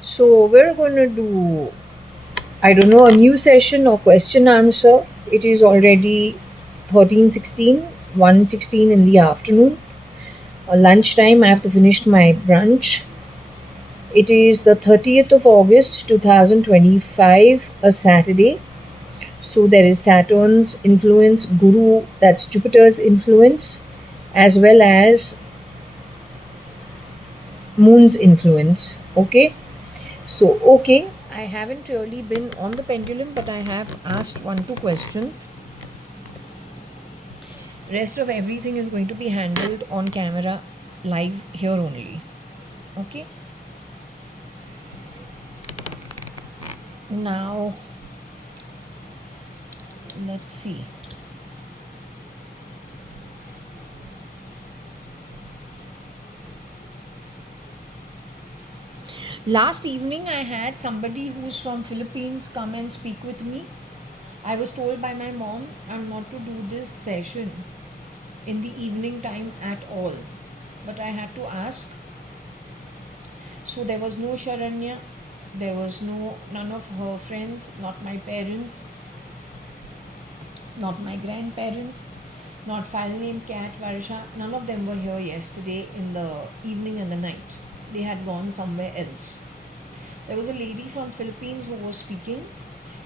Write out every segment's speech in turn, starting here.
So we're going to do, I don't know, a new session or question answer. It is already 13:16, 1:16 in the afternoon. Lunchtime, I have to finish my brunch. It is the 30th of August 2025, a Saturday. So there is Saturn's influence, Guru, that's Jupiter's influence, as well as Moon's influence. Okay. So, okay, I haven't really been on the pendulum, but I have asked one, two questions. Rest of everything is going to be handled on camera live here only. Okay. Now, let's see. Last evening, I had somebody who's from Philippines come and speak with me. I was told by my mom I'm not to do this session in the evening time at all, but I had to ask. So there was no Sharanya, there was none of her friends, not my parents, not my grandparents, not file name Cat Varsha. None of them were here yesterday in the evening and the night. They had gone somewhere else. There was a lady from Philippines who was speaking.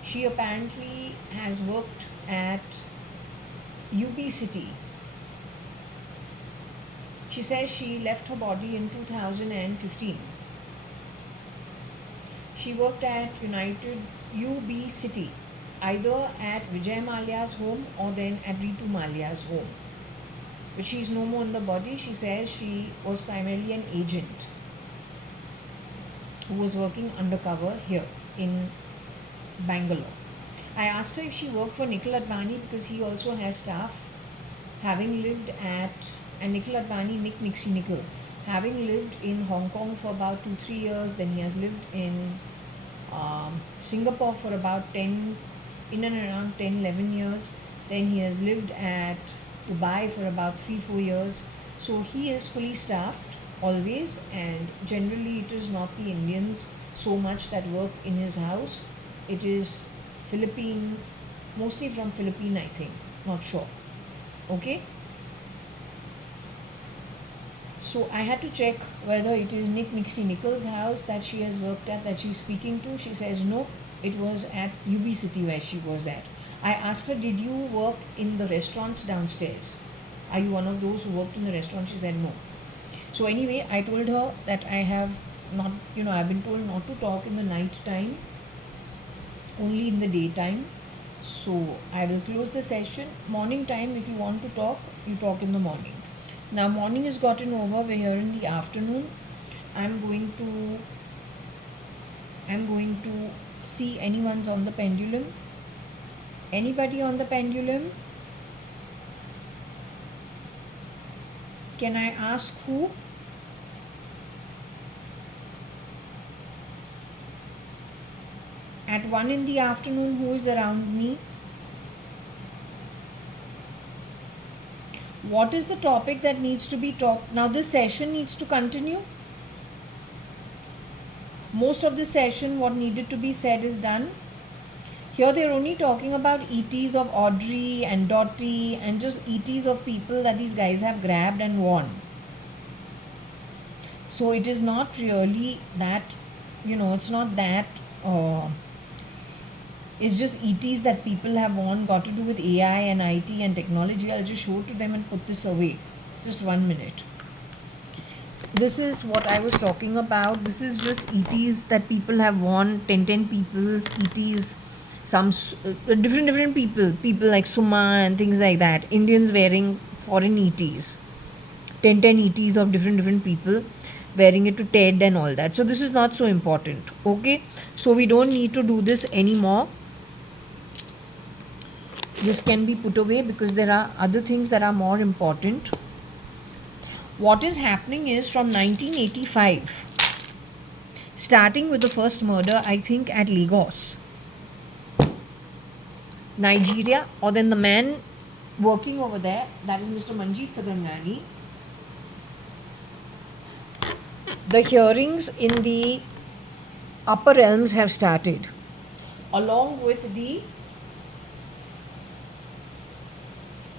She apparently has worked at UP City. She says she left her body in 2015. She worked at United UB City, either at Vijay Malia's home or then at Ritu Malia's home. But she's no more in the body. She says she was primarily an agent who was working undercover here in Bangalore. I asked her if she worked for Nikhil Advani because he also has staff. Having lived at, and Nikhil Advani, Nixie Nikhil, having lived in Hong Kong for about 2-3 years, then he has lived in Singapore for about 10, in and around 10, 11 years. Then he has lived at Dubai for about 3-4 years. So he is fully staffed always, and generally it is not the Indians so much that work in his house. It is Philippine, mostly from Philippine, I think, not sure. Okay. So I had to check whether it is Nixie Nichols' house that she has worked at, that she's speaking to. She says no, it was at UB City where she was at. I asked her, did you work in the restaurants downstairs? Are you one of those who worked in the restaurant? She said no. So anyway, I told her that I have not, I've been told not to talk in the night time, only in the daytime. So I will close the session. Morning time, if you want to talk, you talk in the morning. Now morning is gotten over. We're here in the afternoon. I'm going to see anyone's on the pendulum. Anybody on the pendulum? Can I ask who? At 1 in the afternoon, who is around me? What is the topic that needs to be talked? Now this session needs to continue. Most of the session, what needed to be said is done. Here they're only talking about ETs of Audrey and Dottie and just ETs of people that these guys have grabbed and won. So it is not really that, it's not that, it's just ETs that people have won, got to do with AI and IT and technology. I'll just show it to them and put this away. Just 1 minute. This is what I was talking about. This is just ETs that people have won, 10 people, ETs, some different people like Suma and things like that. Indians wearing foreign ETs, 10 ETs of different people wearing it to TED and all that. So this is not so important. Okay, so we don't need to do this anymore. This can be put away because there are other things that are more important. What is happening is from 1985, starting with the first murder, I think, at Lagos, Nigeria, or then the man working over there, that is Mr. Manjeet Sadangani. The hearings in the upper realms have started, along with the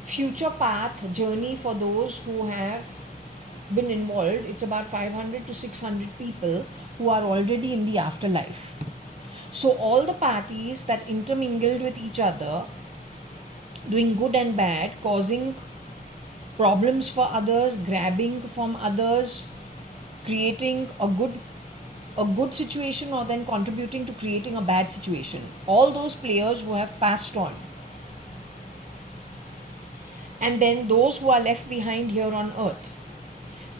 future path journey for those who have been involved. It's about 500 to 600 people who are already in the afterlife. So, all the parties that intermingled with each other, doing good and bad, causing problems for others, grabbing from others, creating a good situation, or then contributing to creating a bad situation. All those players who have passed on, and then those who are left behind here on earth.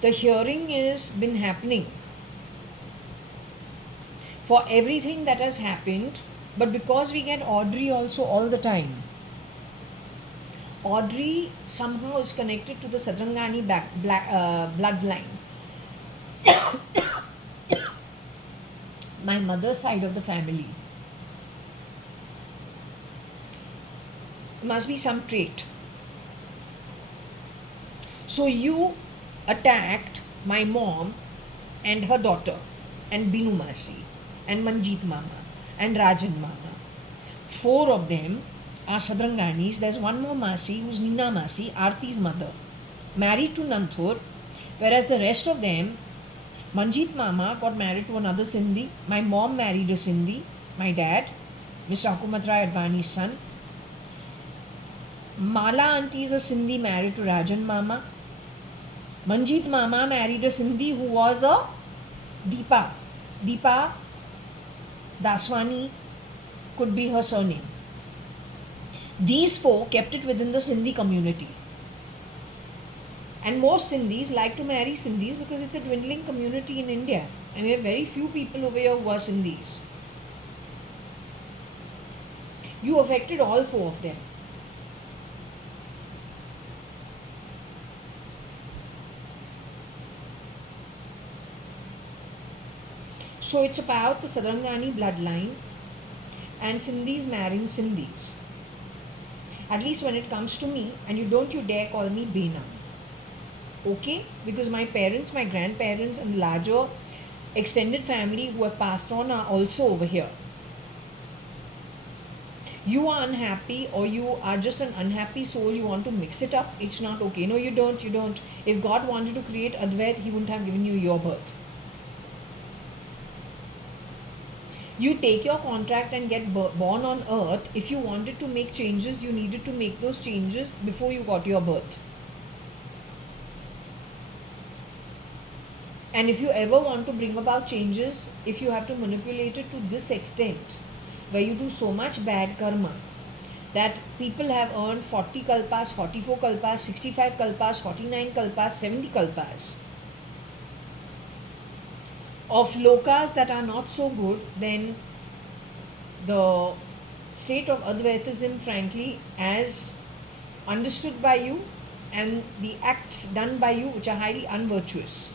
The hearing is been happening for everything that has happened, but because we get Audrey also all the time, Audrey somehow is connected to the Sadrangani bloodline. My mother's side of the family. Must be some trait. So you attacked my mom and her daughter, and Binu Masi, and Manjeet Mama, and Rajan Mama. 4 of them are Sadranganis. There's one more Masi who's Nina Masi, Aarti's mother, married to Nanthur, whereas the rest of them, Manjeet Mama got married to another Sindhi. My mom married a Sindhi. My dad, Mr. Hukumat Rai Advani's son. Mala auntie is a Sindhi married to Rajan Mama. Manjeet Mama married a Sindhi who was a Deepa. Deepa Daswani could be her surname. These 4 kept it within the Sindhi community. And most Sindhis like to marry Sindhis because it's a dwindling community in India. And we have very few people over here who are Sindhis. You affected all 4 of them. So it's about the Sadrangani bloodline and Sindhis marrying Sindhis. At least when it comes to me, and you dare call me Bena. Okay? Because my parents, my grandparents, and the larger extended family who have passed on are also over here. You are unhappy, or you are just an unhappy soul, you want to mix it up, it's not okay. No, you don't. If God wanted to create Advait, He wouldn't have given you your birth. You take your contract and get born on earth. If you wanted to make changes, you needed to make those changes before you got your birth. And if you ever want to bring about changes, if you have to manipulate it to this extent, where you do so much bad karma, that people have earned 40 kalpas, 44 kalpas, 65 kalpas, 49 kalpas, 70 kalpas, of lokas that are not so good, then the state of Advaitism, frankly, as understood by you, and the acts done by you, which are highly unvirtuous,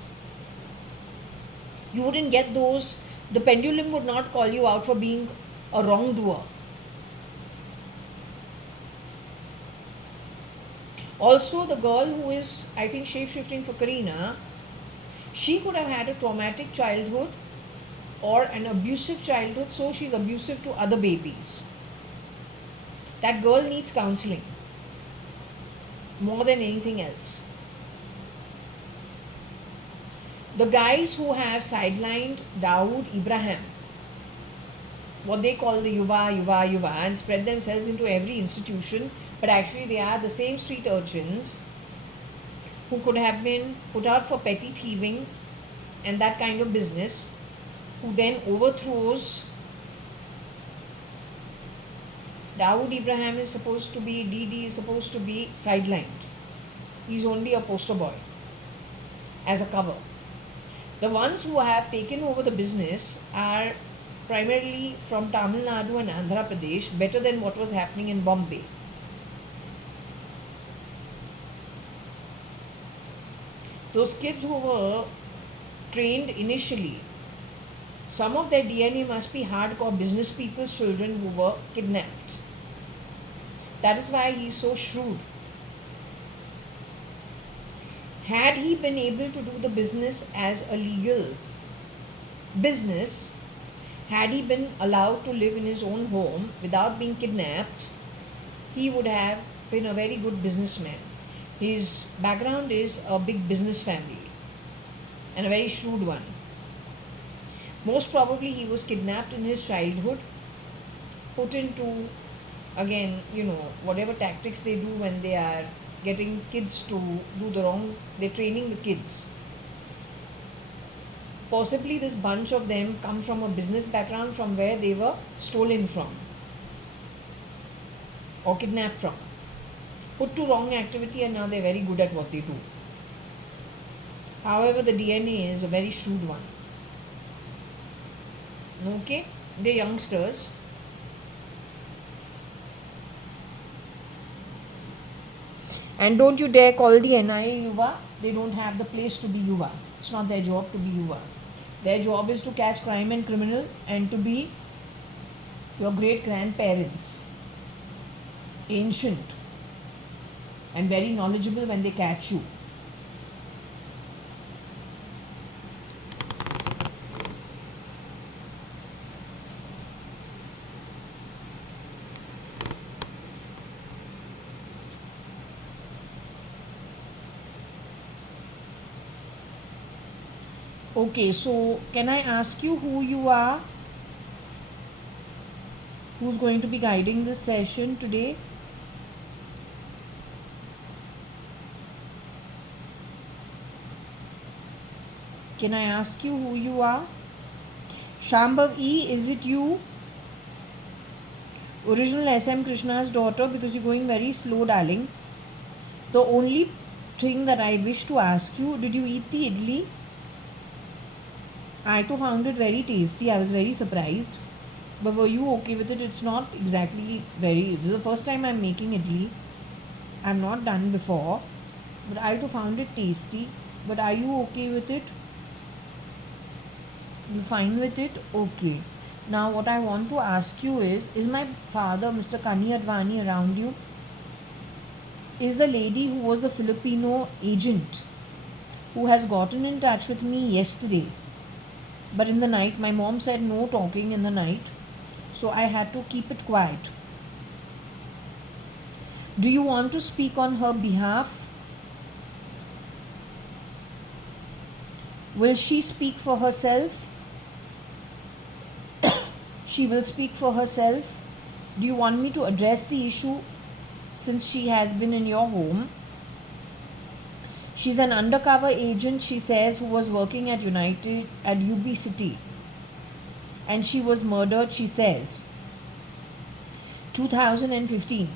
you wouldn't get those. The pendulum would not call you out for being a wrongdoer. Also, the girl who is, I think, shape-shifting for Karina, she could have had a traumatic childhood or an abusive childhood, so she's abusive to other babies. That girl needs counseling more than anything else. The guys who have sidelined Dawood Ibrahim, what they call the Yuva, and spread themselves into every institution, but actually they are the same street urchins who could have been put out for petty thieving and that kind of business, who then overthrows. Dawood Ibrahim is supposed to be, DD is supposed to be sidelined. He's only a poster boy as a cover. The ones who have taken over the business are primarily from Tamil Nadu and Andhra Pradesh, better than what was happening in Bombay. Those kids who were trained initially, some of their DNA must be hardcore business people's children who were kidnapped. That is why he is so shrewd. Had he been able to do the business as a legal business, Had he been allowed to live in his own home without being kidnapped, he would have been a very good businessman. His background is a big business family and a very shrewd one. Most probably, he was kidnapped in his childhood, put into, again, whatever tactics they do when they are getting kids to do the wrong, they're training the kids. Possibly, this bunch of them come from a business background from where they were stolen from or kidnapped from, put to wrong activity, and now they're very good at what they do. However, the DNA is a very shrewd one. Okay, they're youngsters. And don't you dare call the NIA Yuva. They don't have the place to be Yuva. It's not their job to be Yuva. Their job is to catch crime and criminal and to be your great grandparents, ancient and very knowledgeable when they catch you. Okay, so can I ask you who you are? Who's going to be guiding this session today? Can I ask you who you are? Shambhav E, is it you? Original SM Krishna's daughter, because you're going very slow, darling. The only thing that I wish to ask you, did you eat the idli? I too found it very tasty. I was very surprised. But were you okay with it? It's not exactly very... This is the first time I'm making idli. I've not done before. But I too found it tasty. But are you okay with it? You fine with it? Okay. Now what I want to ask you is my father, Mr. JAYA.ADVANI, around you? Is the lady who was the Filipino agent who has gotten in touch with me yesterday? But in the night, my mom said no talking in the night. So I had to keep it quiet. Do you want to speak on her behalf? Will she speak for herself? She will speak for herself. Do you want me to address the issue since she has been in your home? She's an undercover agent, she says, who was working at UB City. And she was murdered, she says. 2015.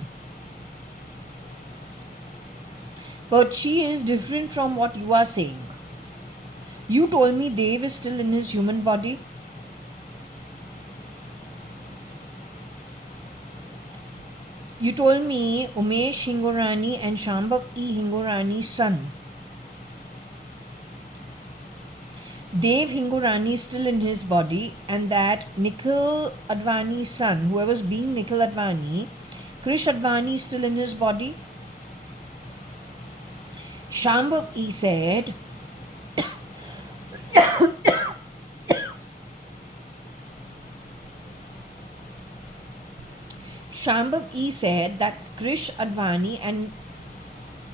But she is different from what you are saying. You told me Dev is still in his human body. You told me Umesh Hingorani and Shambhav E. Hingorani's son. Dev Hingorani is still in his body, and that Nikhil Advani's son, whoever's being Nikhil Advani, Krish Advani is still in his body. Shambhav E said, Shambhav E said that Krish Advani and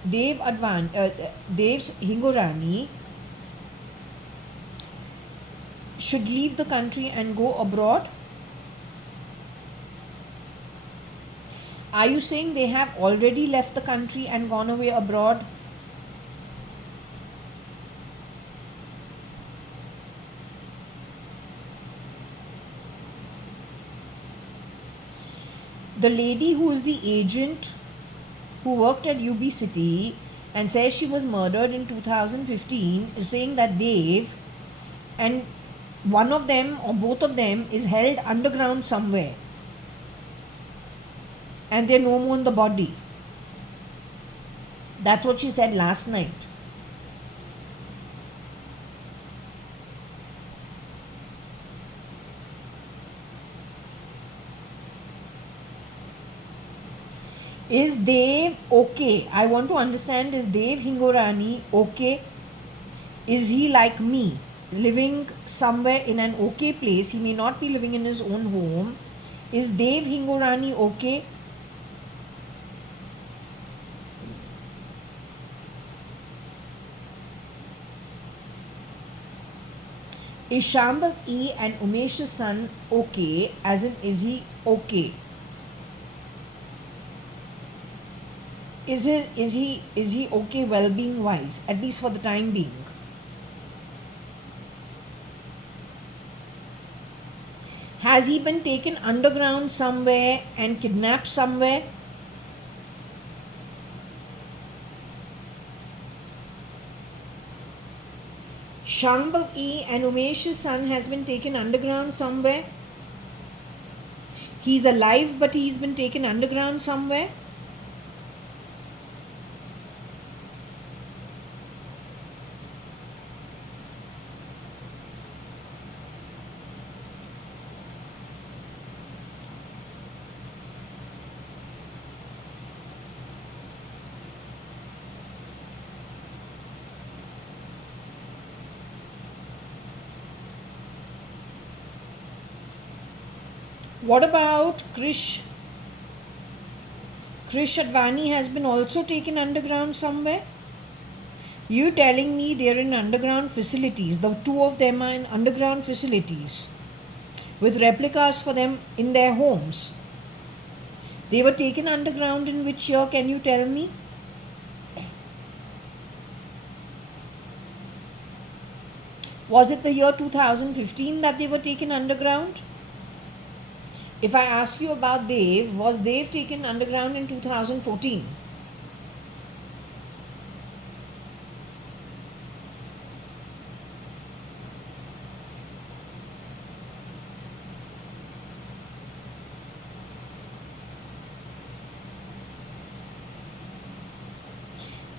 Dev's Hingorani should leave the country and go abroad. Are you saying they have already left the country and gone away abroad? The lady who is the agent who worked at UB City and says she was murdered in 2015 is saying that Dev and one of them or both of them is held underground somewhere and they're no more in the body. That's what she said last night. Is Dev okay? I want to understand, is Dev Hingorani okay? Is he like me? living somewhere in an okay place, he may not be living in his own home. Is Dev Hingorani okay? Is Shambhav E and Umesh's son okay? As in, is he okay? Is he okay well-being wise, at least for the time being? Has he been taken underground somewhere and kidnapped somewhere? Shambhav E and Umesh's son has been taken underground somewhere. He's alive, but he's been taken underground somewhere. What about Krish? Krish Advani has been also taken underground somewhere. You telling me they're in underground facilities? The two of them are in underground facilities with replicas for them in their homes. They were taken underground in which year? Can you tell me? Was it the year 2015 that they were taken underground? If I ask you about Dev, was Dev taken underground in 2014?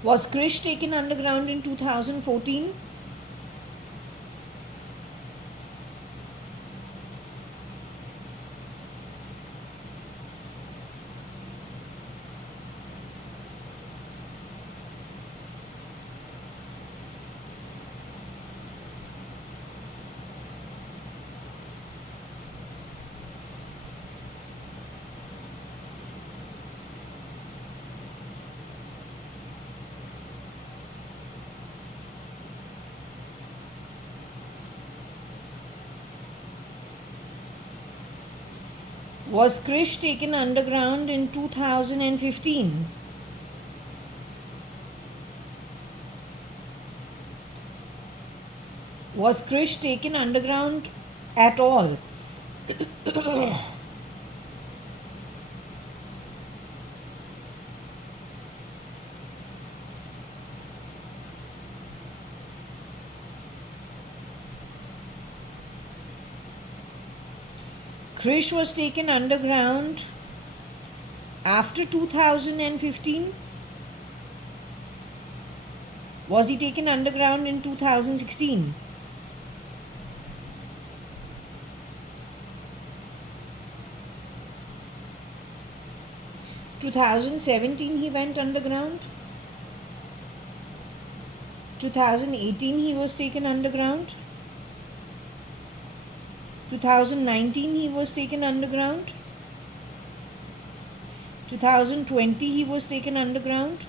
Was Krish taken underground in 2014? Was Krish taken underground in 2015? Was Krish taken underground at all? Krish was taken underground after 2015. Was he taken underground in 2016? In 2017 he went underground. 2018 he was taken underground. 2019 he was taken underground. 2020 he was taken underground.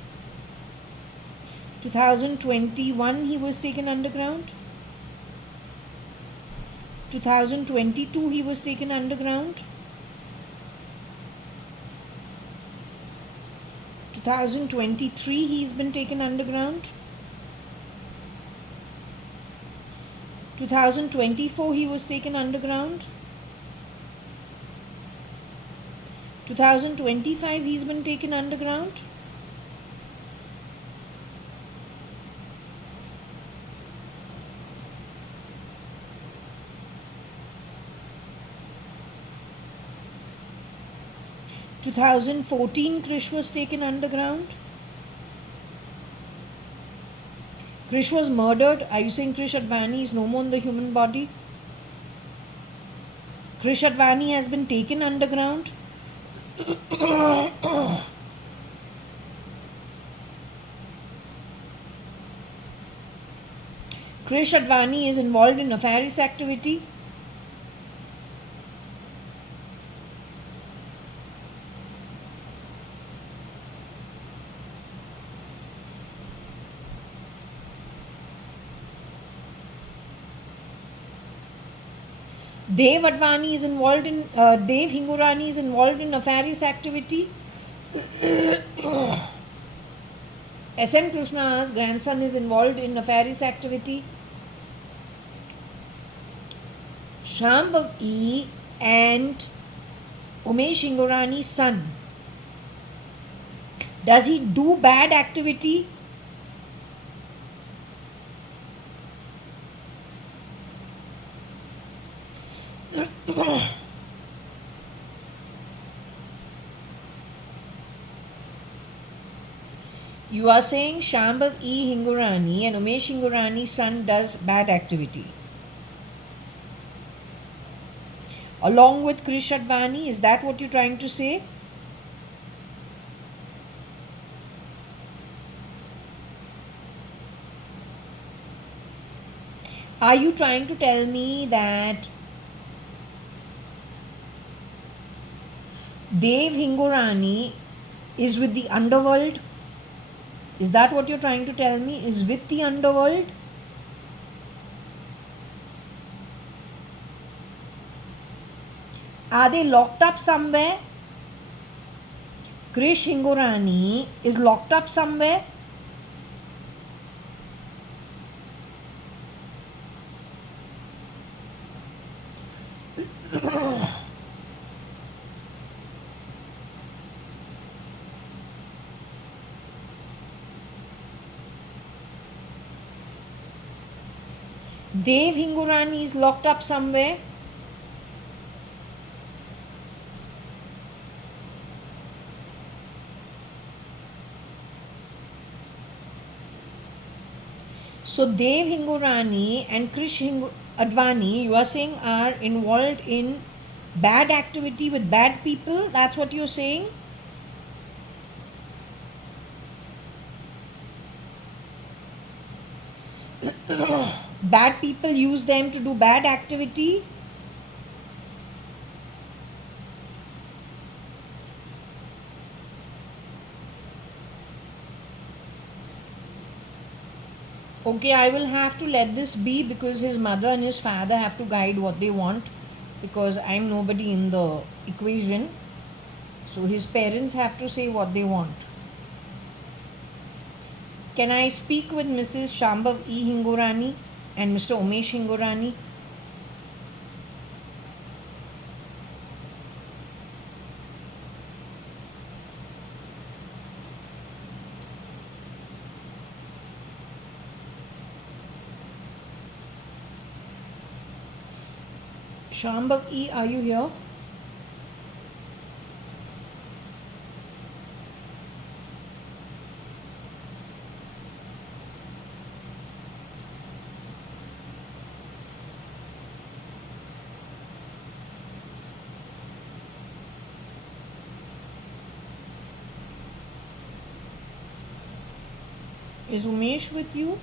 2021 he was taken underground. 2022 he was taken underground. 2023 he's been taken underground. 2024 he was taken underground. 2025 he's been taken underground. In 2014 Krish was taken underground. Krish was murdered. Are you saying Krish Advani is no more in the human body? Krish Advani has been taken underground. Krish Advani is involved in nefarious activity. Dev Advani is involved in Dev Hingorani is involved in nefarious activity. S.M. Krishna's grandson is involved in nefarious activity. Shambhav E and Umesh Hingorani's son, does he do bad activity? You are saying Shambhav E. Hingorani and Umesh Hingorani's son does bad activity. Along with Krish Advani, is that what you're trying to say? Are you trying to tell me that Dev Hingorani is with the underworld? Is that what you're trying to tell me? Is with the underworld? Are they locked up somewhere? Krish Hingorani is locked up somewhere? Dev Hingorani is locked up somewhere? So Dev Hingorani and Krish Advani, you are saying, are involved in bad activity with bad people? That's what you're saying? Bad people use them to do bad activity? Okay, I will have to let this be because his mother and his father have to guide what they want, because I'm nobody in the equation. So his parents have to say what they want. Can I speak with Mrs. Shambhav E. Hingorani and Mr. Umesh Hingorani? Shambhav E., are you here? Is Umesh with you?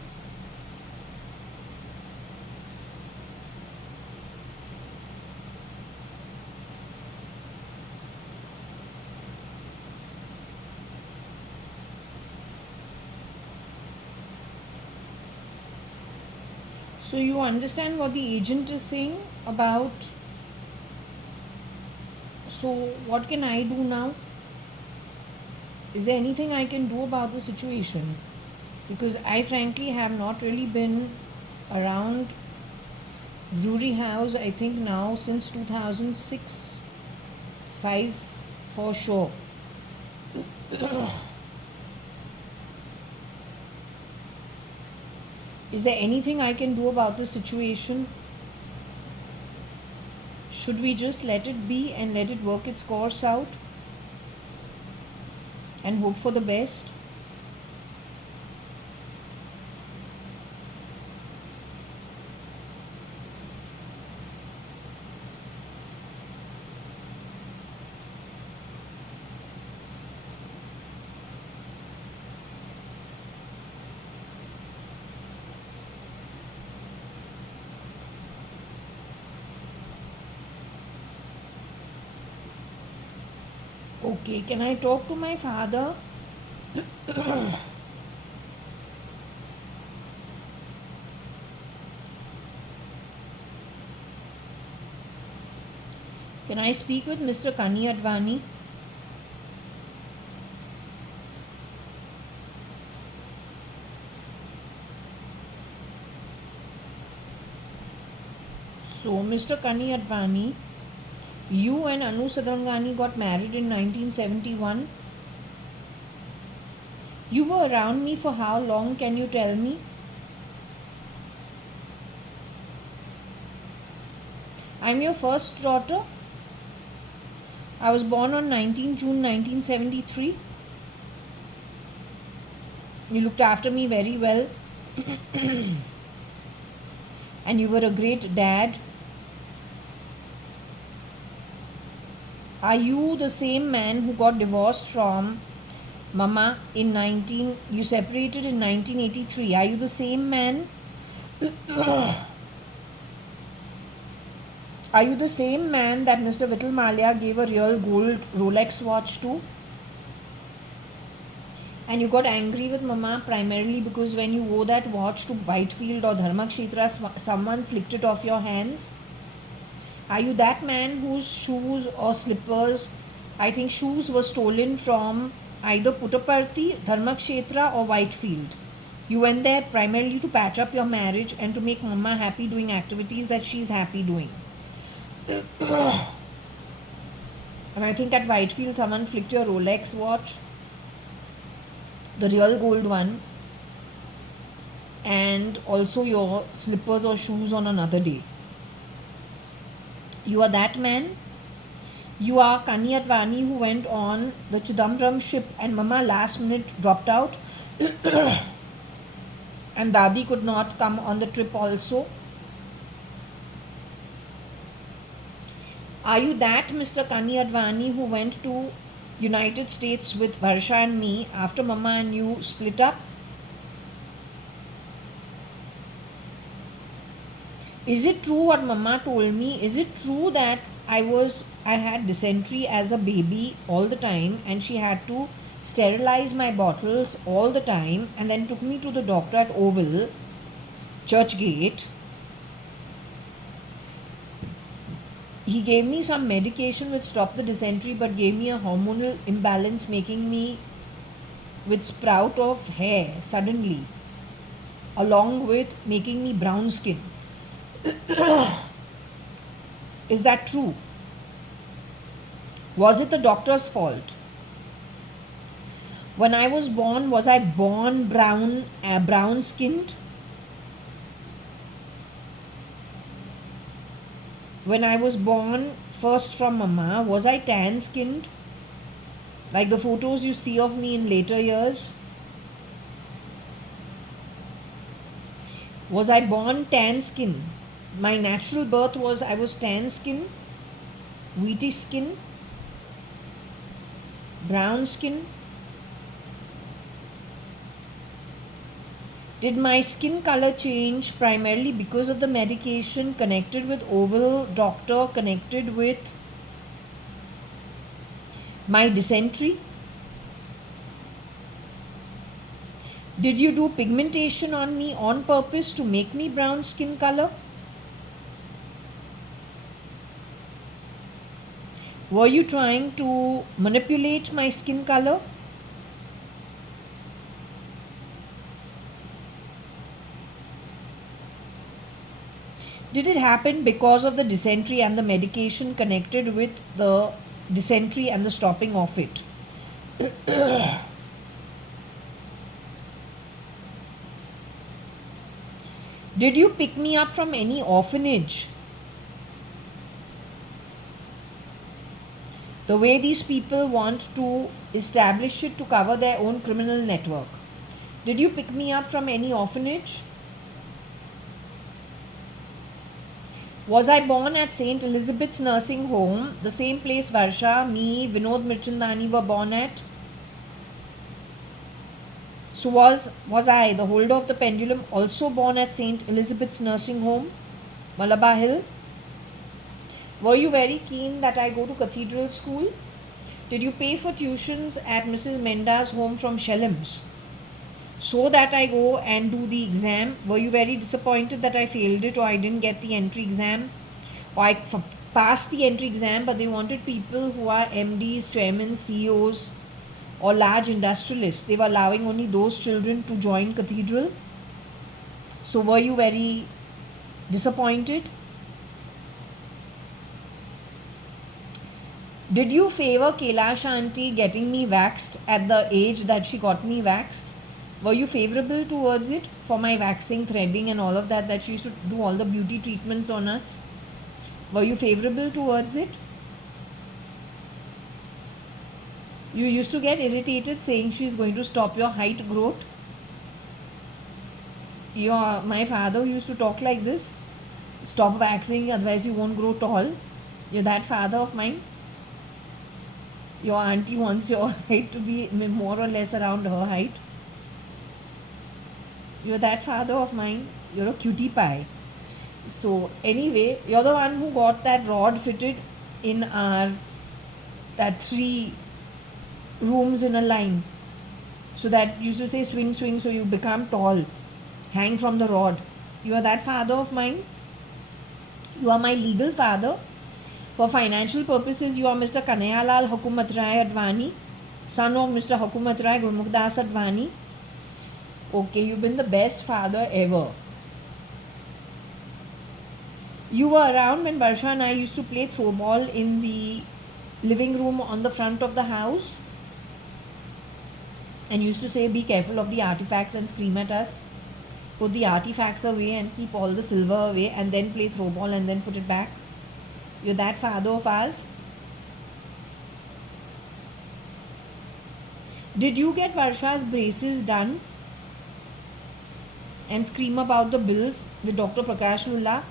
So you understand what the agent is saying about... So what can I do now? Is there anything I can do about the situation? Because I frankly have not really been around Brewery House, I think now since 2006, 5 for sure. Is there anything I can do about the situation? Should we just let it be and let it work its course out and hope for the best? Okay, can I talk to my father? Can I speak with Mr. Kani-Advani? So, Mr. Kani-Advani, you and Anu Sadrangani got married in 1971. You were around me for how long, can you tell me? I'm your first daughter. I was born on 19 June 1973. You looked after me very well, and you were a great dad. Are you the same man who got divorced from Mama in 19 you separated in 1983? Are you the same man? Are you the same man that Mr. Vittal Malia gave a real gold Rolex watch to? And you got angry with Mama primarily because when you wore that watch to Whitefield or Dharmakshetra, someone flicked it off your hands? Are you that man whose shoes or slippers, I think shoes, were stolen from either Puttaparthi, Dharmakshetra or Whitefield? You went there primarily to patch up your marriage and to make Mama happy doing activities that she's happy doing. And I think at Whitefield someone flicked your Rolex watch, the real gold one, and also your slippers or shoes on another day. You are that man. You are Kani-Advani who went on the Chidambaram ship and Mama last minute dropped out and Dadi could not come on the trip also. Are you that Mr. Kani-Advani who went to United States with Varsha and me after Mama and you split up? Is it true what Mama told me? Is it true that I had dysentery as a baby all the time and she had to sterilize my bottles all the time and then took me to the doctor at Oval, Churchgate? He gave me some medication which stopped the dysentery but gave me a hormonal imbalance, making me with sprout of hair suddenly, along with making me brown skin. Is that true? Was it the doctor's fault? When I was born, was I born brown skinned? When I was born first from Mama, was I tan skinned? Like the photos you see of me in later years? Was I born tan skin? My natural birth was I was tan skin, wheaty skin, brown skin. Did my skin color change primarily because of the medication connected with Oval doctor, connected with my dysentery? Did you do pigmentation on me on purpose to make me brown skin color? Were you trying to manipulate my skin color? Did it happen because of the dysentery and the medication connected with the dysentery and the stopping of it? Did you pick me up from any orphanage? The way these people want to establish it to cover their own criminal network. Did you pick me up from any orphanage? Was I born at St. Elizabeth's Nursing Home, the same place Varsha, me, Vinod Mirchandani were born at? So was I, the holder of the pendulum, also born at St. Elizabeth's Nursing Home, Malabar Hill? Were you very keen that I go to cathedral school? Did you pay for tuitions at Mrs. Menda's home from Shellams so that I go and do the exam? Were you very disappointed that I failed it or I didn't get the entry exam? Or passed the entry exam, but they wanted people who are MDs, chairmen, CEOs, or large industrialists. They were allowing only those children to join cathedral. So were you very disappointed? Did you favor Kailash auntie getting me waxed at the age that she got me waxed? Were you favorable towards it for my waxing, threading and all of that she used to do all the beauty treatments on us? Were you favorable towards it? You used to get irritated saying she is going to stop your height growth. My father used to talk like this. Stop waxing, otherwise you won't grow tall. You're that father of mine. Your auntie wants your height to be more or less around her height. You're that father of mine. You're a cutie pie. So anyway, you're the one who got that rod fitted in that 3 rooms in a line. So that used to say swing, swing, so you become tall. Hang from the rod. You are that father of mine. You are my legal father. For financial purposes, you are Mr. Kanayalal Hukumat Rai Advani, son of Mr. Hukumat Rai Gurmukh Das Advani. Okay, you've been the best father ever. You were around when Barsha and I used to play throw ball in the living room on the front of the house and used to say, be careful of the artifacts and scream at us. Put the artifacts away and keep all the silver away and then play throw ball and then put it back. You're that father of ours. Did you get Varsha's braces done and scream about the bills with Dr. Prakash Lulla?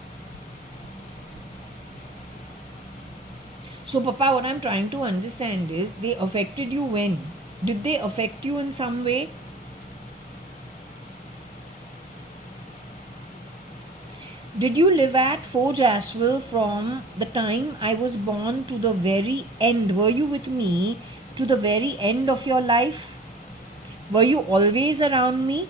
So Papa, what I'm trying to understand is, they affected you when? Did they affect you in some way? Did you live at Forge Asheville from the time I was born to the very end? Were you with me to the very end of your life? Were you always around me?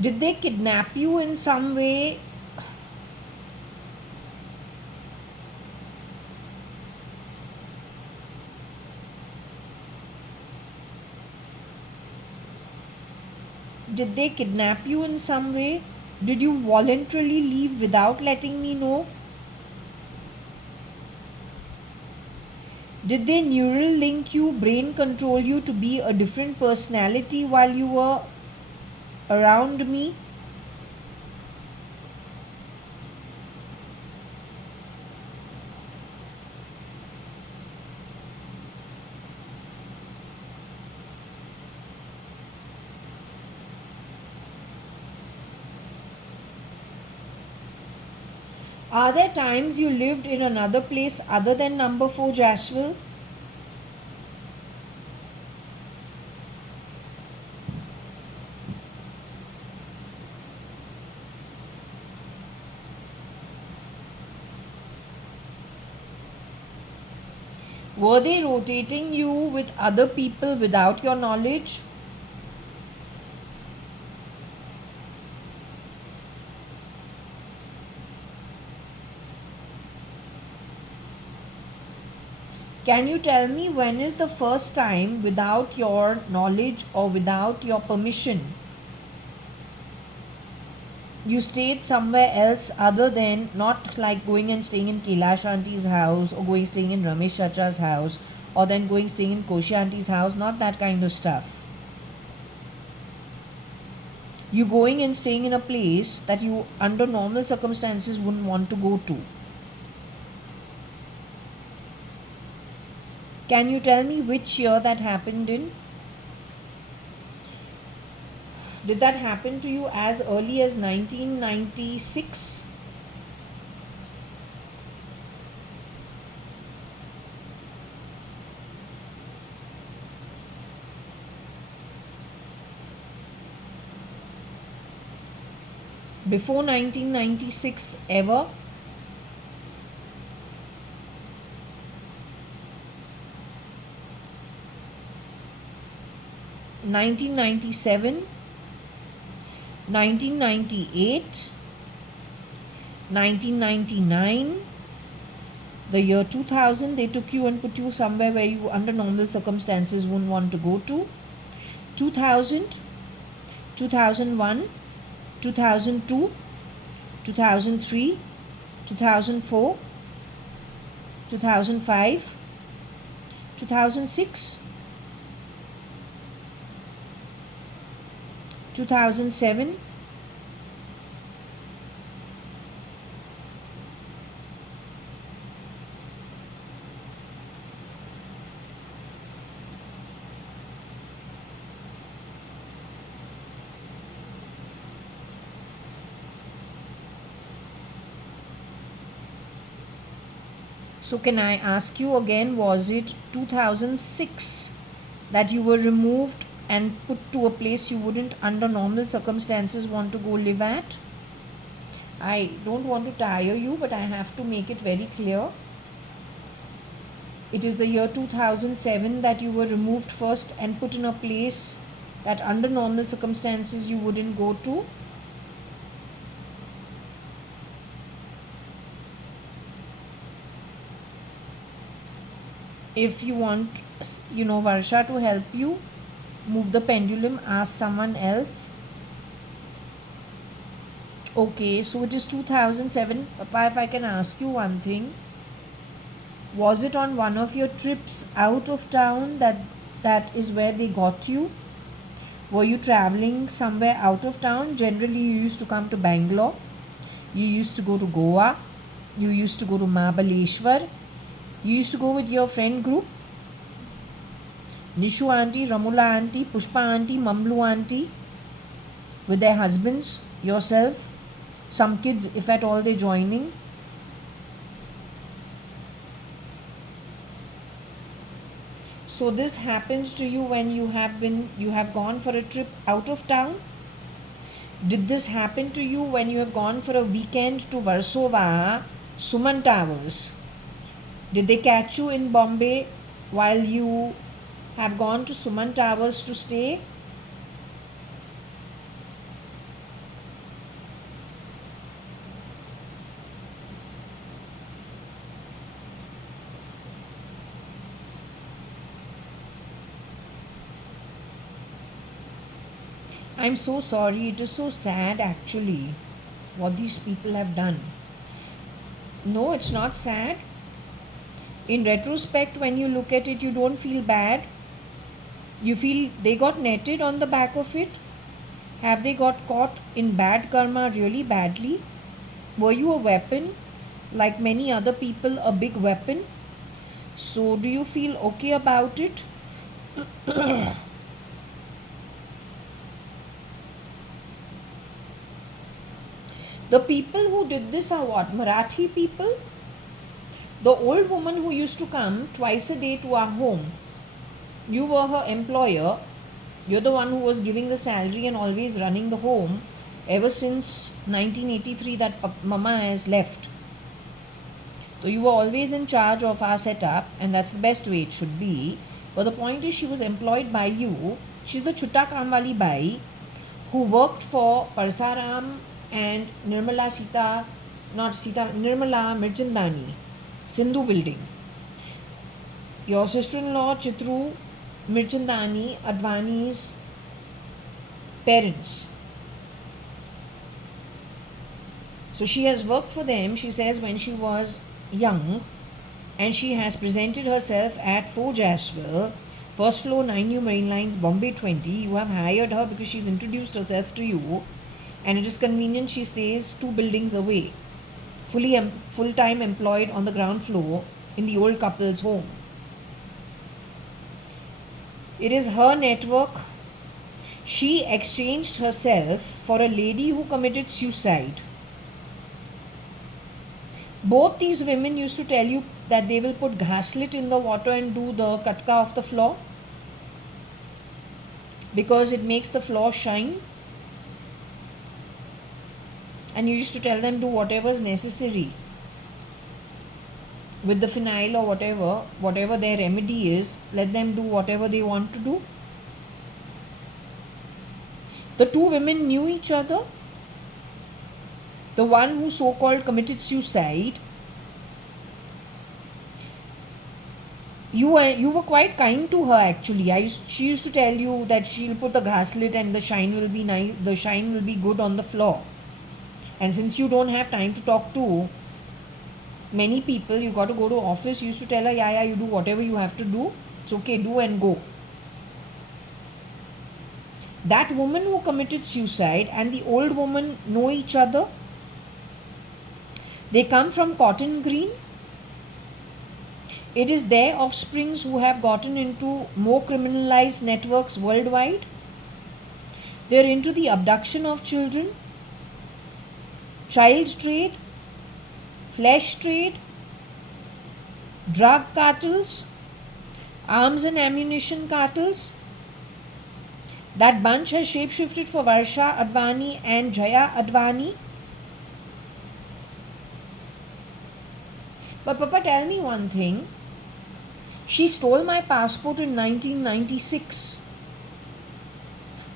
Did they kidnap you in some way? Did they kidnap you in some way? Did you voluntarily leave without letting me know? Did they neural link you, brain control you to be a different personality while you were around me? Are there times you lived in another place other than number 4 Jaswell? Were they rotating you with other people without your knowledge? Can you tell me when is the first time without your knowledge or without your permission you stayed somewhere else other than, not like going and staying in Kailash auntie's house or going staying in Ramesh Chacha's house or then going staying in Koshi auntie's house, not that kind of stuff. You going and staying in a place that you under normal circumstances wouldn't want to go to. Can you tell me which year that happened in? Did that happen to you as early as 1996? Before 1996 ever? (1997), 1998, 1999, the year 2000, they took you and put you somewhere where you under normal circumstances wouldn't want to go to. 2000, 2001, 2002, 2003, 2004, 2005, 2006, 2007, So can I ask you again, was it 2006 that you were removed and put to a place you wouldn't under normal circumstances want to go live at? I don't want to tire you, but I have to make it very clear. It is the year 2007 that you were removed first and put in a place that under normal circumstances you wouldn't go to. If you want, Varsha to help you move the pendulum, ask someone else. Okay, so it is 2007. Papa, if I can ask you one thing, was it on one of your trips out of town that is where they got you? Were you traveling somewhere out of town? Generally, you used to come to Bangalore, you used to go to Goa, you used to go to Mahabaleshwar, you used to go with your friend group, Nishu auntie, Ramula auntie, Pushpa auntie, Mamlu auntie, with their husbands, yourself, some kids if at all they're joining. So this happens to you when you have gone for a trip out of town? Did this happen to you when you have gone for a weekend to Warsaw, Suman Towers? Did they catch you in Bombay while you have gone to Suman Towers to stay? I'm so sorry. It is so sad actually what these people have done. No, it's not sad. In retrospect, when you look at it, you don't feel bad. You feel they got netted on the back of it. Have they got caught in bad karma really badly? Were you a weapon? Like many other people, a big weapon? So do you feel okay about it? The people who did this are what? Marathi people? The old woman who used to come twice a day to our home, you were her employer. You're the one who was giving the salary and always running the home ever since 1983 that Mama has left. So you were always in charge of our setup, and that's the best way it should be. But the point is, she was employed by you. She's the Chutta Kamwali Bai who worked for Parsaram and Nirmala Mirchandani, Sindhu building. Your sister-in-law Chitru Mirchandani, Advani's parents. So she has worked for them, she says, when she was young, and she has presented herself at 4 Jaswell, first floor 9U Marine Lines, Bombay 20. You have hired her because she's introduced herself to you, and it is convenient she stays 2 buildings away, full-time employed on the ground floor in the old couple's home. It is her network. She exchanged herself for a lady who committed suicide. Both these women used to tell you that they will put ghaslit in the water and do the katka of the floor because it makes the floor shine. And you used to tell them do whatever is necessary with the phenyl or whatever their remedy is. Let them do whatever they want to do. The two women knew each other. The one who so-called committed suicide, you were quite kind to her actually. She used to tell you that she'll put the ghaslit and the shine will be nice. The shine will be good on the floor. And since you don't have time to talk to many people, you got to go to office. You used to tell her, yeah, you do whatever you have to do. It's okay, do and go. That woman who committed suicide and the old woman know each other. They come from Cotton Green. It is their offsprings who have gotten into more criminalized networks worldwide. They are into the abduction of children, child trade, flesh trade, drug cartels, arms and ammunition cartels. That bunch has shapeshifted for JAYA.ADVANI and JAYA.ADVANI. But Papa, tell me one thing. She stole my passport in 1996.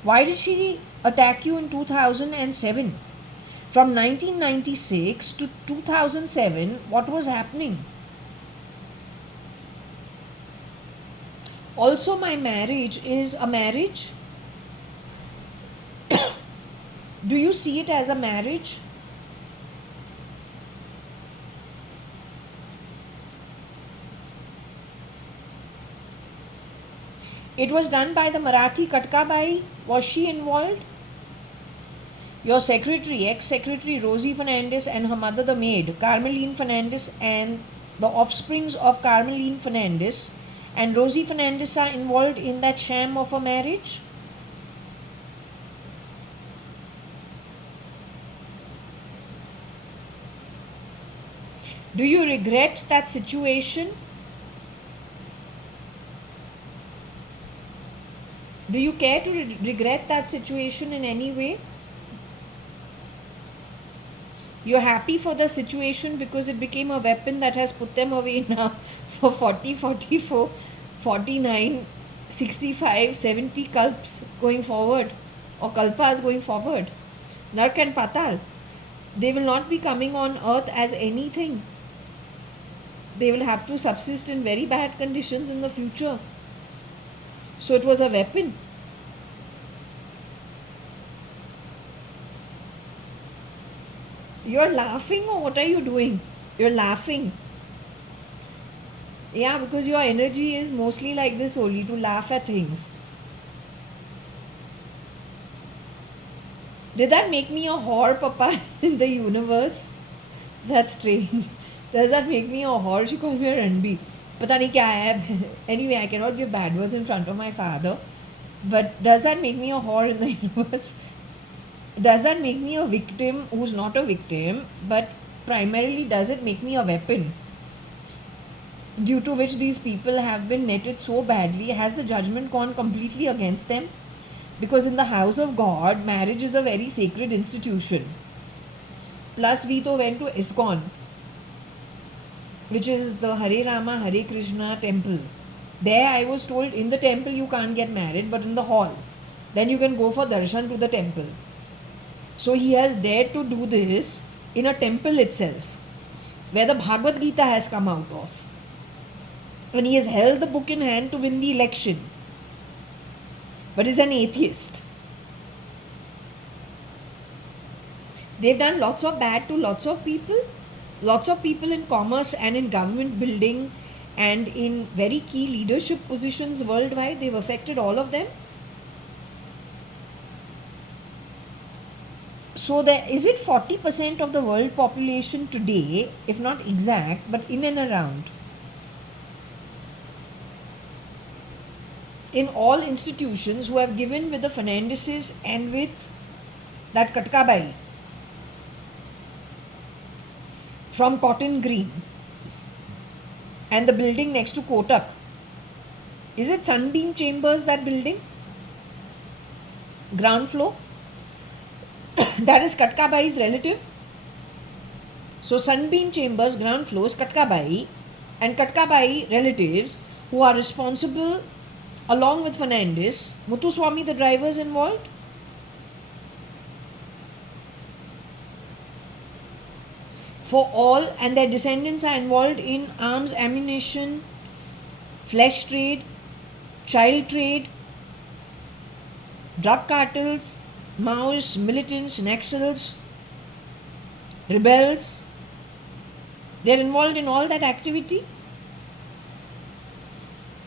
Why did she attack you in 2007? From 1996 to 2007, what was happening? Also, my marriage is a marriage. Do you see it as a marriage? It was done by the Marathi Katka Bai. Was she involved? Your secretary, ex-secretary Rosie Fernandez and her mother the maid, Carmeline Fernandez, and the offsprings of Carmeline Fernandez and Rosie Fernandez are involved in that sham of a marriage? Do you regret that situation? Do you care to regret that situation in any way? You're happy for the situation because it became a weapon that has put them away now for 40, 44, 49, 65, 70 kalps going forward, or kalpas going forward. Nark and Patal. They will not be coming on earth as anything. They will have to subsist in very bad conditions in the future. So it was a weapon. You're laughing, or what are you doing? You're laughing. Yeah, because your energy is mostly like this only, to laugh at things. Did that make me a whore, Papa, in the universe? That's strange. Does that make me a whore? She calls me a Ranbir. Pata nahi kya hai. Anyway, I cannot give bad words in front of my father. But does that make me a whore in the universe? Does that make me a victim who's not a victim? But primarily, does it make me a weapon due to which these people have been netted so badly? Has the judgment gone completely against them? Because in the house of God, marriage is a very sacred institution. Plus, we to went to ISKCON, which is the Hare Rama, Hare Krishna temple. There I was told in the temple you can't get married, but in the hall. Then you can go for darshan to the temple. So he has dared to do this in a temple itself, where the Bhagavad Gita has come out of. And he has held the book in hand to win the election. But is an atheist. They've done lots of bad to lots of people. Lots of people in commerce and in government building and in very key leadership positions worldwide. They've affected all of them. So is it 40% of the world population today, if not exact, but in and around, in all institutions who have given with the Fernandeses and with that Katkabai from Cotton Green and the building next to Kotak. Is it Sunbeam Chambers, that building? Ground floor? That is Katkabai's relative. So Sunbeam Chambers, ground floor is Katkabai, and Katkabai relatives who are responsible along with Fernandes. Muthuswamy, the driver, is involved. For all, and their descendants are involved in arms, ammunition, flesh trade, child trade, drug cartels, Maoists, militants, Naxals, rebels. They are involved in all that activity.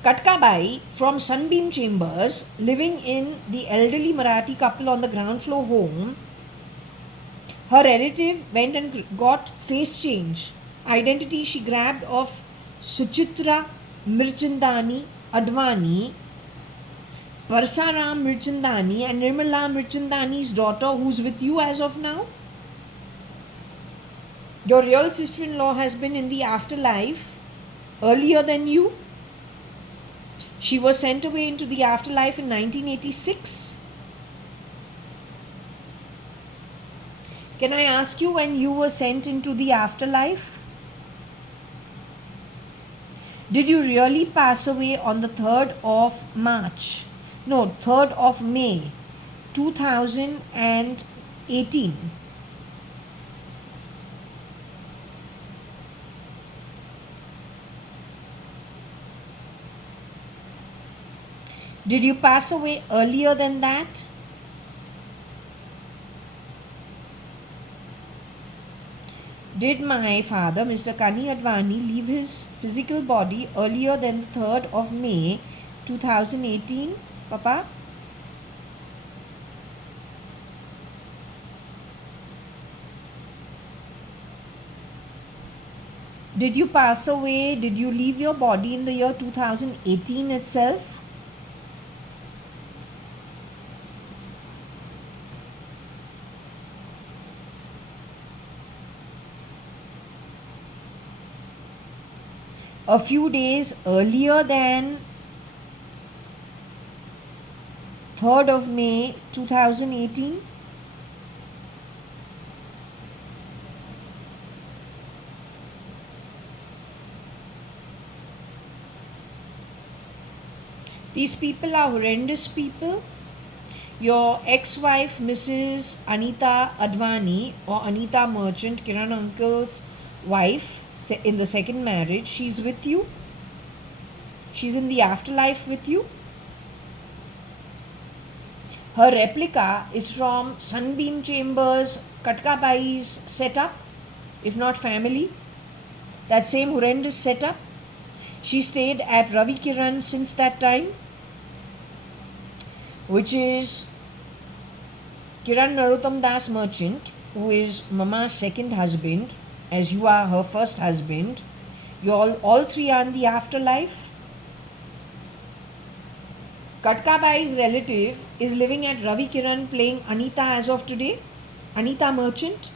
Katkabai from Sunbeam Chambers, living in the elderly Marathi couple on the ground floor home, her relative went and got face change. Identity she grabbed of Suchitra Mirchandani Advani, Parsaram Mirchandani, and Nirmala Mirchandani's daughter, who's with you as of now. Your real sister-in-law has been in the afterlife earlier than you. She was sent away into the afterlife in 1986. Can I ask you when you were sent into the afterlife? Did you really pass away on the 3rd of March? No, 3rd of May 2018. Did you pass away earlier than that? Did my father, Mr. Kani Advani, leave his physical body earlier than the 3rd of May 2018, Papa? Did you pass away? Did you leave your body in the year 2018 itself? A few days earlier than 3rd of May 2018? These people are horrendous people. Your ex-wife, Mrs. Anita Advani, or Anita Merchant, Kiran Uncle's wife, in the second marriage, she's with you. She's in the afterlife with you. Her replica is from Sunbeam Chambers, Katkabai's setup, if not family. That same horrendous setup. She stayed at Ravi Kiran since that time, which is Kiran Narottam Das Merchant, who is Mama's second husband, as you are her first husband. You all three are in the afterlife. Katkabai's relative is living at Ravi Kiran playing Anita as of today. Anita Merchant.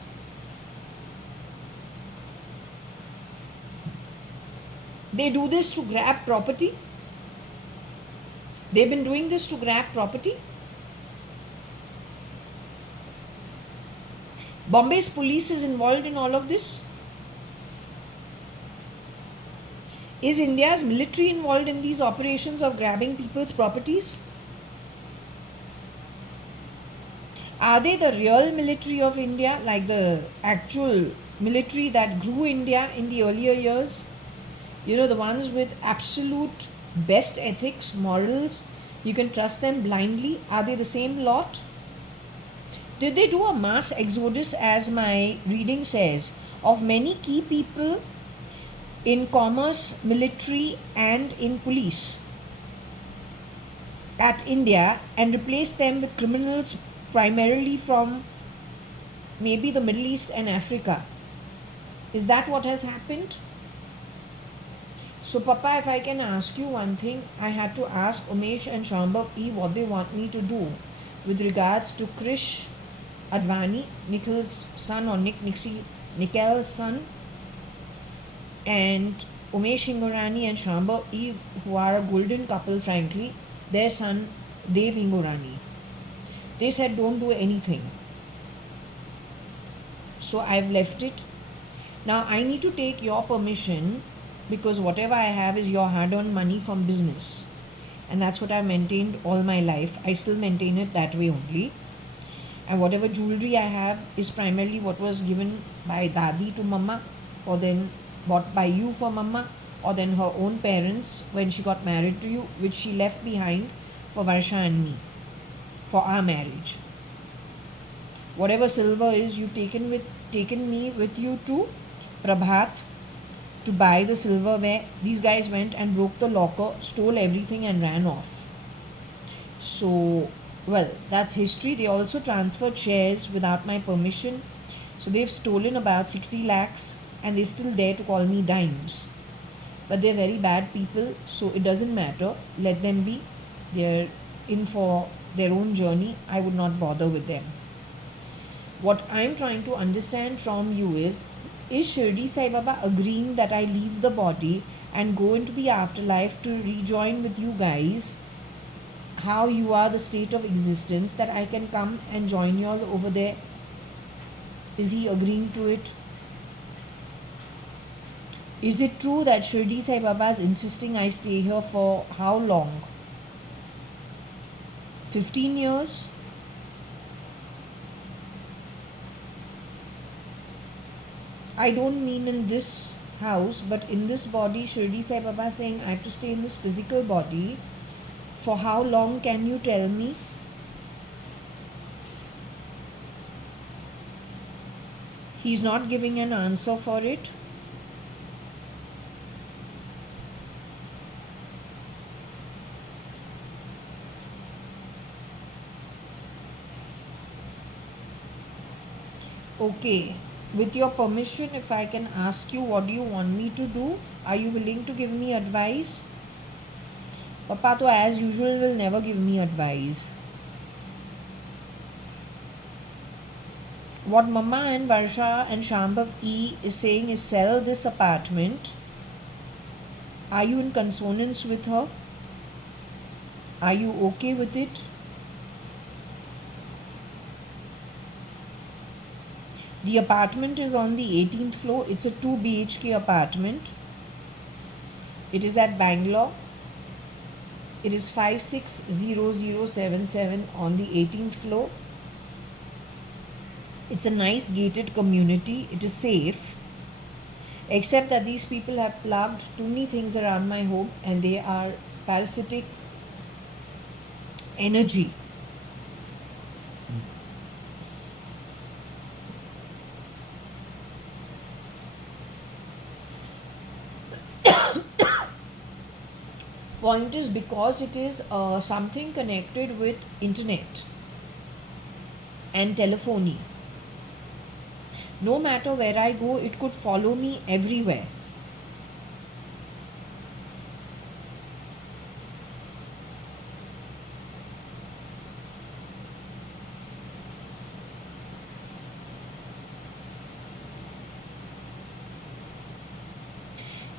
They do this to grab property. They've been doing this to grab property. Bombay's police is involved in all of this. Is India's military involved in these operations of grabbing people's properties? Are they the real military of India, like the actual military that grew India in the earlier years? You know, the ones with absolute best ethics, morals, you can trust them blindly. Are they the same lot? Did they do a mass exodus, as my reading says, of many key people in commerce, military, and in police at India, and replace them with criminals primarily from maybe the Middle East and Africa? Is that what has happened? So, Papa, if I can ask you one thing, I had to ask Umesh and Shambhav E what they want me to do with regards to Krish Advani, Nikhil's son, or Nikhil's son, and Umesh Hingorani and Shambhav E, who are a golden couple, frankly, their son Dev Hingorani. They said don't do anything. So I've left it. Now I need to take your permission because whatever I have is your hard earned money from business. And that's what I've maintained all my life. I still maintain it that way only. And whatever jewelry I have is primarily what was given by Dadi to Mama, or then bought by you for Mama, or then her own parents when she got married to you, which she left behind for Varsha and me, for our marriage. Whatever silver is, you've taken me with you to Prabhat to buy the silverware. These guys went and broke the locker, stole everything and ran off. So, well, that's history. They also transferred shares without my permission. So they've stolen about 60 lakhs and they still dare to call me dimes. But they're very bad people, so it doesn't matter. Let them be. They're in for their own journey. I would not bother with them. What I'm trying to understand from you is Shirdi Sai Baba agreeing that I leave the body and go into the afterlife to rejoin with you guys? How you are the state of existence, that I can come and join you all over there? Is he agreeing to it? Is it true that Shirdi Sai Baba is insisting I stay here for how long? 15 years? I don't mean in this house, but in this body. Shirdi Sai Baba saying I have to stay in this physical body. For how long, can you tell me? He's not giving an answer for it. Okay, with your permission, if I can ask you, what do you want me to do? Are you willing to give me advice? Papa to as usual will never give me advice. What Mama and Varsha and Shambhav E is saying is sell this apartment. Are you in consonance with her? Are you okay with it? The apartment is on the 18th floor. It's a 2 BHK apartment. It is at Bangalore. It is 560077 on the 18th floor. It's a nice gated community. It is safe. Except that these people have plugged too many things around my home and they are parasitic energy. Point is because it is something connected with internet and telephony. No matter where I go, it could follow me everywhere.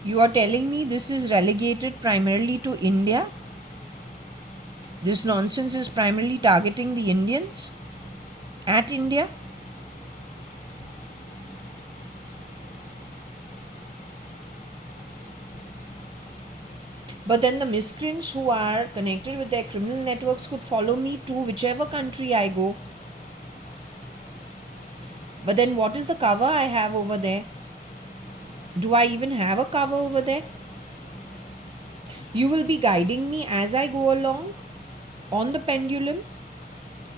You are telling me this is relegated primarily to India? This nonsense is primarily targeting the Indians at India? But then the miscreants who are connected with their criminal networks could follow me to whichever country I go. But then what is the cover I have over there? Do I even have a cover over there? You will be guiding me as I go along on the pendulum,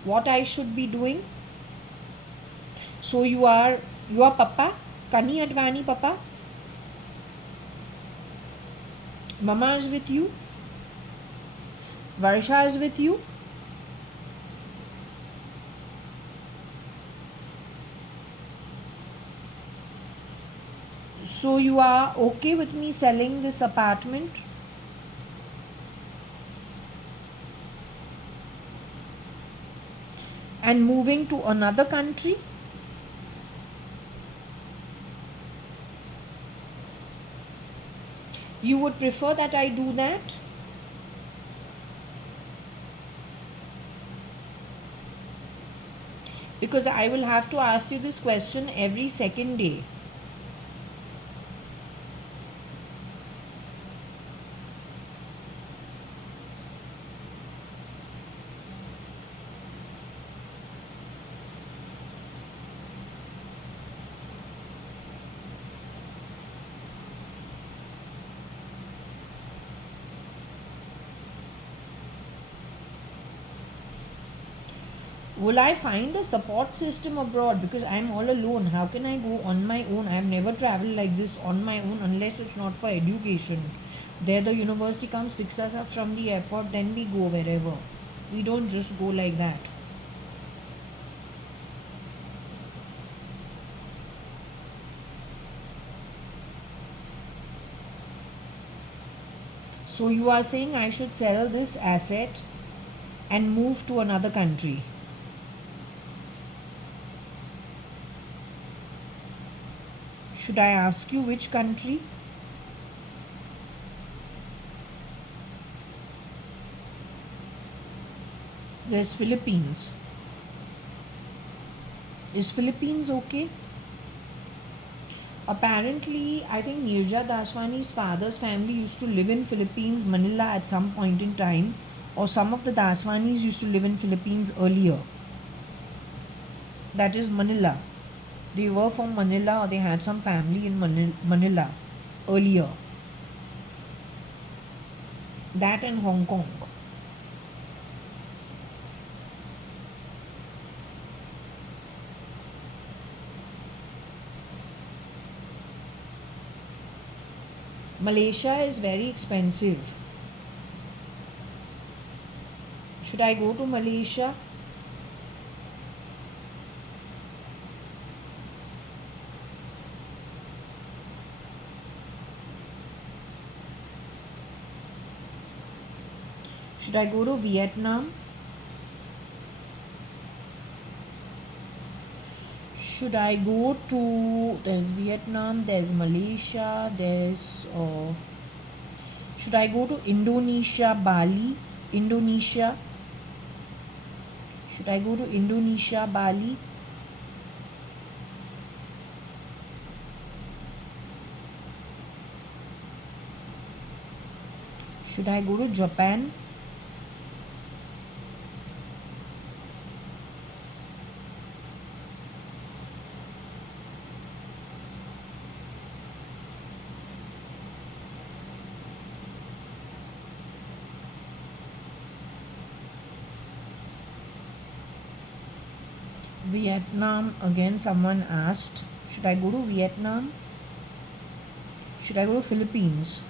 what I should be doing. So you are Papa, Kani Advani Papa. Mama is with you. Varsha is with you. So you are okay with me selling this apartment? And moving to another country? You would prefer that I do that? Because I will have to ask you this question every second day. Will I find a support system abroad? Because I'm all alone. How can I go on my own? I've never traveled like this on my own unless it's not for education. There the university comes, picks us up from the airport, then we go wherever. We don't just go like that. So you are saying I should sell this asset and move to another country. Should I ask you which country? There's Philippines. Is Philippines okay? Apparently, I think JAYA.ADVANI's father's family used to live in Philippines, Manila at some point in time, or some of the Daswanis used to live in Philippines earlier. That is Manila. They were from Manila or they had some family in Manila earlier. That and Hong Kong. Malaysia is very expensive. Should I go to Malaysia? Should I go to Vietnam? Should I go to, there's Vietnam, there's Malaysia, there's, should I go to Indonesia, Bali? Indonesia? Should I go to Indonesia, Bali? Should I go to Japan? Vietnam, again someone asked, should I go to Vietnam? Should I go to Philippines?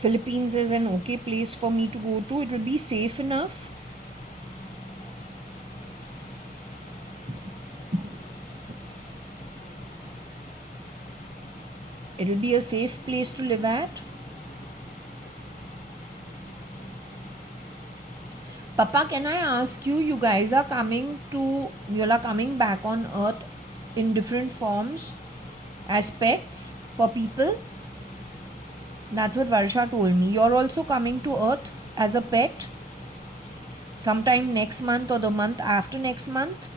Philippines is an okay place for me to go to. It will be safe enough. It will be a safe place to live at. Papa, can I ask you, you guys are coming back on earth in different forms, aspects for people? That's what Varsha told me. You're also coming to earth as a pet sometime next month or the month after next month.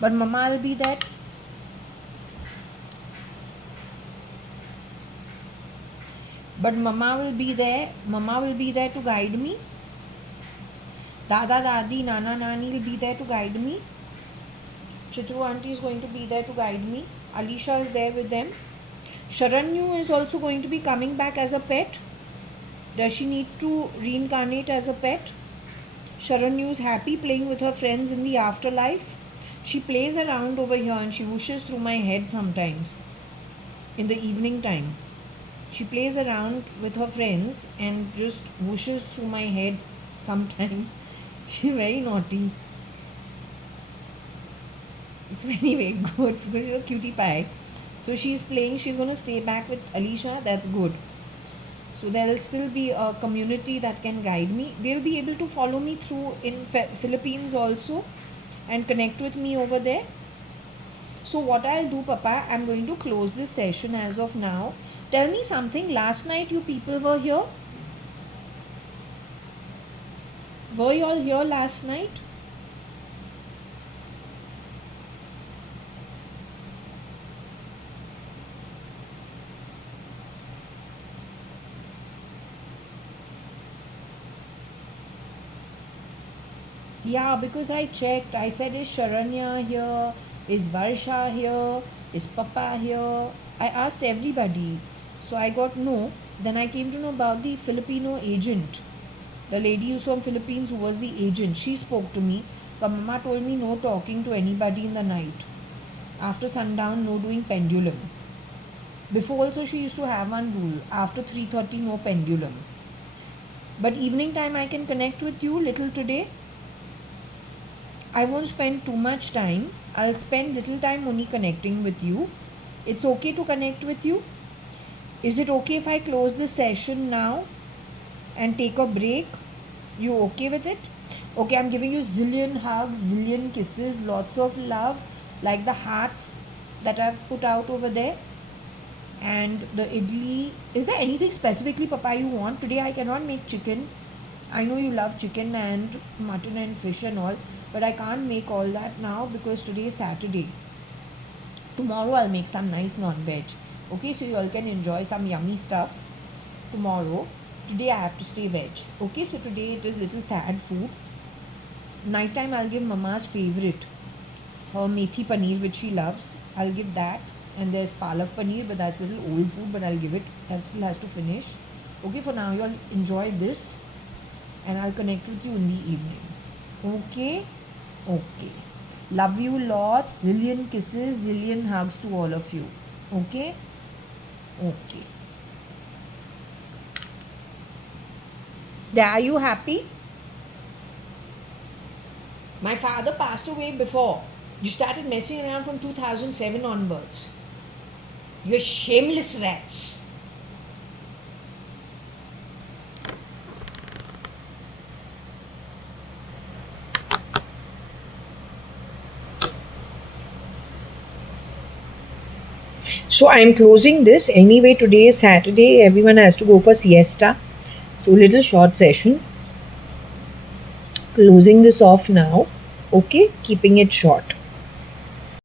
But Mama will be there. But Mama will be there. Mama will be there to guide me. Dada, Dadi, Nana, Nani will be there to guide me. Chitru auntie is going to be there to guide me. Alisha is there with them. Sharanyu is also going to be coming back as a pet. Does she need to reincarnate as a pet? Sharanyu is happy playing with her friends in the afterlife. She plays around over here and she whooshes through my head sometimes in the evening time. She plays around with her friends and just whooshes through my head sometimes. She's very naughty. So anyway, good because she's a cutie pie. So she's playing. She's gonna stay back with Alicia. That's good. So there'll still be a community that can guide me. They'll be able to follow me through in Philippines also and connect with me over there. So what I'll do, Papa, I'm going to close this session as of now. Tell me something. Last night you people were here. Were you all here last night? Yeah, because I checked. I said, is Sharanya here? Is Varsha here? Is Papa here? I asked everybody. So I got no. Then I came to know about the Filipino agent. The lady who's from Philippines who was the agent. She spoke to me. But Mama told me no talking to anybody in the night. After sundown, no doing pendulum. Before also she used to have one rule. After 3:30, no pendulum. But evening time I can connect with you little today. I won't spend too much time. I'll spend little time only connecting with you. It's okay to connect with you? Is it okay if I close this session now and take a break? You okay with it? Okay, I'm giving you zillion hugs, zillion kisses, lots of love, like the hearts that I've put out over there. And the idli. Is there anything specifically, Papa, you want? Today I cannot make chicken. I know you love chicken and mutton and fish and all, but I can't make all that now because today is Saturday. Tomorrow I'll make some nice non-veg. Okay, so you all can enjoy some yummy stuff tomorrow. Today I have to stay veg. Okay, so today it is little sad food. Nighttime I'll give Mama's favorite, her methi paneer, which she loves. I'll give that. And there's palak paneer, but that's little old food, but I'll give it. That still has to finish. Okay, for now you all enjoy this and I'll connect with you in the evening. Okay? Okay. Love you lots. Zillion kisses, zillion hugs to all of you. Okay? Okay. Are you happy? My father passed away before. You started messing around from 2007 onwards. You're shameless rats. So I am closing this. Anyway, today is Saturday. Everyone has to go for siesta. So little short session. Closing this off now. Okay, keeping it short.